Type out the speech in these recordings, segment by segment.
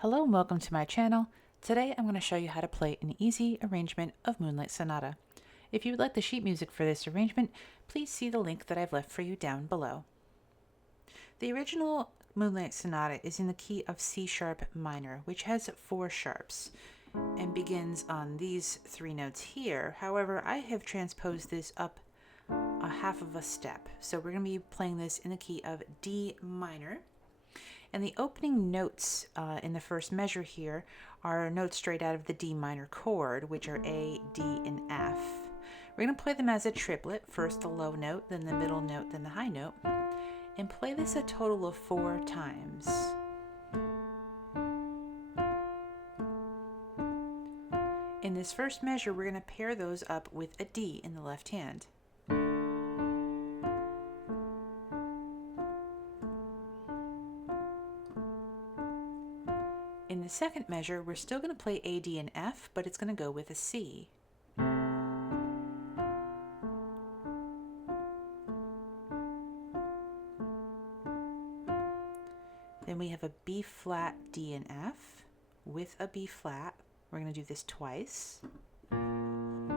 Hello and welcome to my channel. Today I'm going to show you how to play an easy arrangement of Moonlight Sonata. If you would like the sheet music for this arrangement, please see the link that I've left for you down below. The original Moonlight Sonata is in the key of C sharp minor, which has 4 sharps and begins on these 3 notes here. However, I have transposed this up a half of a step. So we're going to be playing this in the key of D minor. And the opening notes in the first measure here are notes straight out of the D minor chord, which are A, D, and F. We're going to play them as a triplet, first the low note, then the middle note, then the high note, and play this a total of 4 times. In this first measure, we're going to pair those up with a D in the left hand. In the second measure, we're still going to play A, D, and F, but it's going to go with a C. Then we have a B flat, D, and F with a B flat. We're going to do this twice. And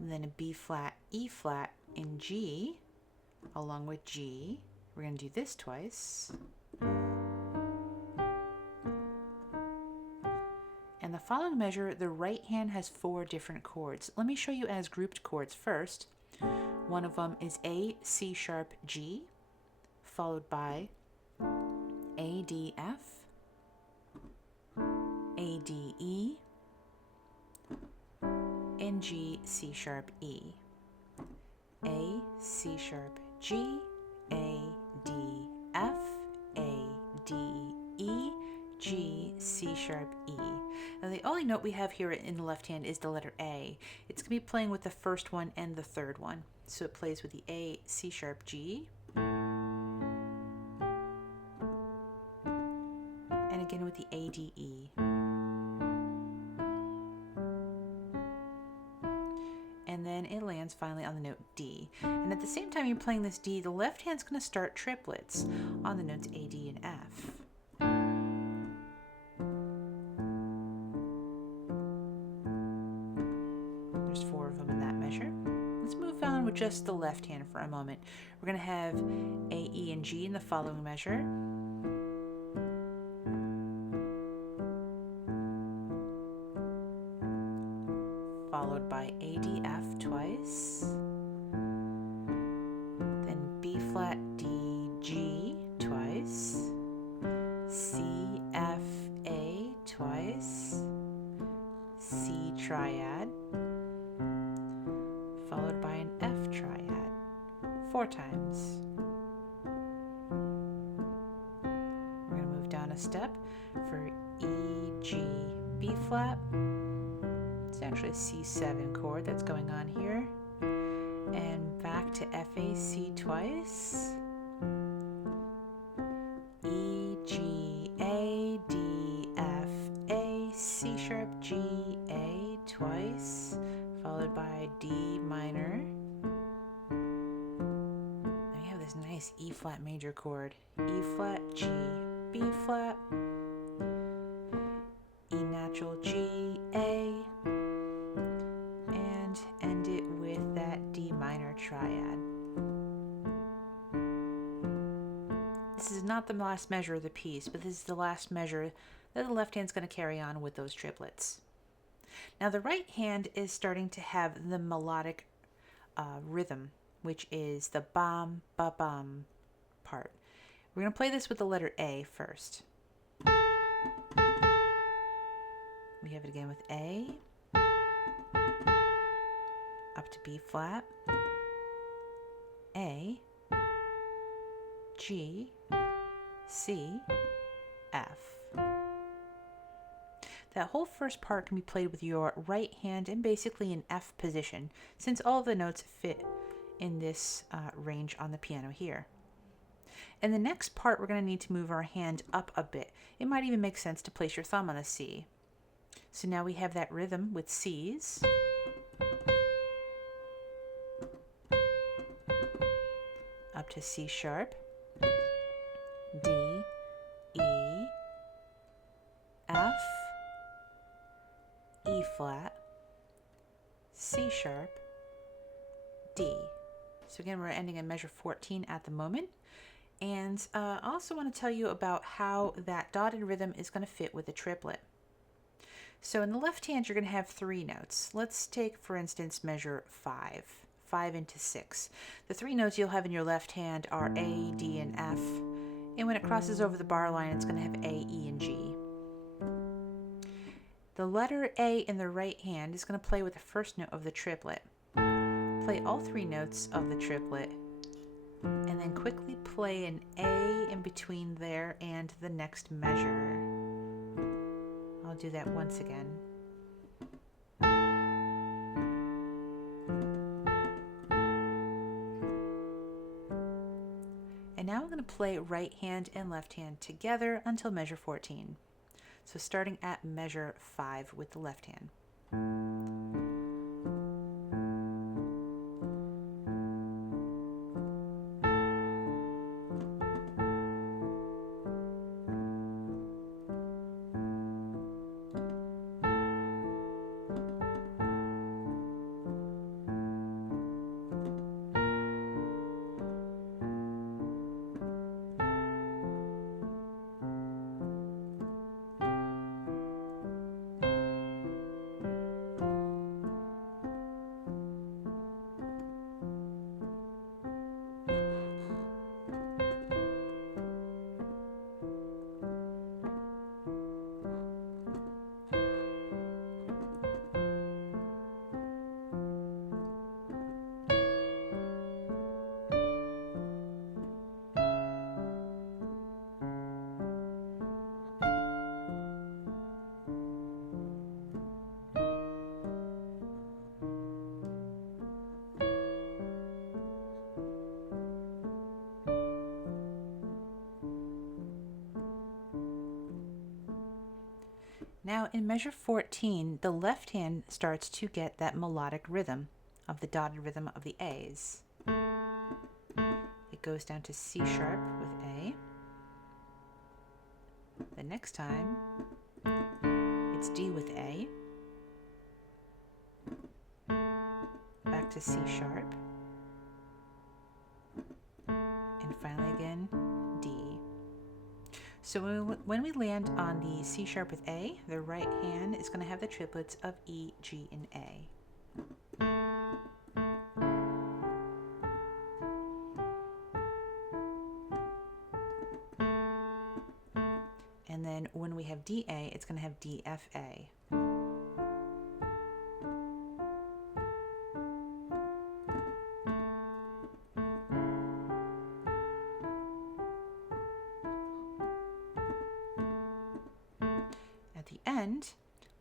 then a B flat, E flat, and G, along with G. We're going to do this twice. And the following measure, the right hand has 4 different chords. Let me show you as grouped chords first. One of them is A, C sharp, G, followed by A, D, F, A, D, E, and G, C sharp, E. A, C sharp, G, A, D, F, A, D, E, G, C sharp, E. Now the only note we have here in the left hand is the letter A. It's going to be playing with the first one and the third one. So it plays with the A, C sharp, G, and again with the A, D, E. And then it lands finally on the note D. And at the same time you're playing this D, the left hand's going to start triplets on the notes A, D, and F. There's 4 of them in that measure. Let's move on with just the left hand for a moment. We're going to have A, E, and G in the following measure. Followed by A, D, F twice. Then B flat, D, G twice. C, F, A twice. C triad. Followed by an F triad 4 times. We're going to move down a step for E, G, B flat. It's actually a C7 chord that's going on here. And back to F, A, C twice. E, G, A, D, F, A, C sharp, G, A twice. Followed by D minor. Now we have this nice E flat major chord. E flat, G, B flat, E natural, G, A, and end it with that D minor triad. This is not the last measure of the piece, but this is the last measure that the left hand's going to carry on with those triplets. Now the right hand is starting to have the melodic rhythm, which is the bam, ba bam part. We're going to play this with the letter A first. We have it again with A, up to B flat, A, G, C, F. That whole first part can be played with your right hand in basically an F position, since all of the notes fit in this range on the piano here. In the next part, we're going to need to move our hand up a bit. It might even make sense to place your thumb on a C. So now we have that rhythm with C's. Up to C sharp, D, E, F, E flat, C sharp, D. So again, we're ending in measure 14 at the moment. And I also want to tell you about how that dotted rhythm is going to fit with the triplet. So in the left hand, you're going to have 3 notes. Let's take, for instance, measure 5, 5 into 6. The 3 notes you'll have in your left hand are A, D, and F. And when it crosses over the bar line, it's going to have A, E, and G. The letter A in the right hand is going to play with the first note of the triplet. Play all 3 notes of the triplet, and then quickly play an A in between there and the next measure. I'll do that once again. And now I'm going to play right hand and left hand together until measure 14. So starting at measure 5 with the left hand. Now in measure 14, the left hand starts to get that melodic rhythm of the dotted rhythm of the A's. It goes down to C sharp with A. The next time, it's D with A. Back to C sharp. And finally again, D. So when we land on the C sharp with A, the right hand is going to have the triplets of E, G, and A. And then when we have DA, it's going to have DFA. At the end,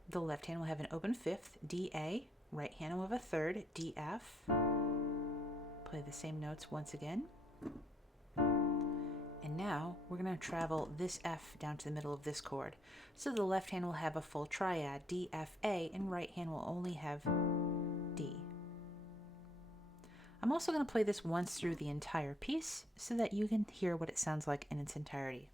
the left hand will have an open fifth, DA, right hand will have a third, DF. Play the same notes once again. And now we're going to travel this F down to the middle of this chord. So the left hand will have a full triad, D, F, A, and right hand will only have D. I'm also going to play this once through the entire piece so that you can hear what it sounds like in its entirety.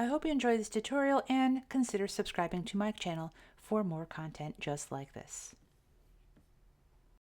I hope you enjoyed this tutorial and consider subscribing to my channel for more content just like this.